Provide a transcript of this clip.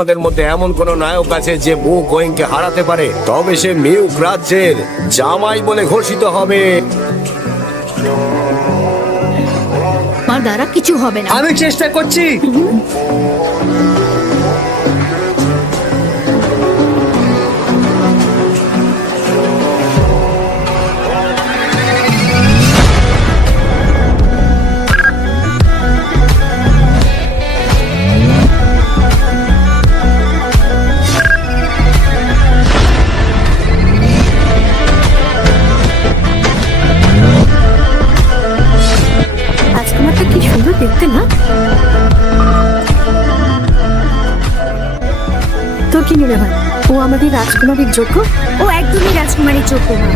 আমাদের মধ্যে এমন কোন নায়ক আছে যে বু গোয়িংকে হারাতে পারে, তবে সে মিউক রাজ্যের জামাই বলে ঘোষিত হবে। আমার দ্বারা কিছু হবে না। আমি চেষ্টা করছি। রাজকুমারটা কি সুন্দর দেখতে না? তোর কি মনে হয় ও আমাদের রাজকুমারীর যোগ্য? ও একদমই রাজকুমারীর যোগ্য না।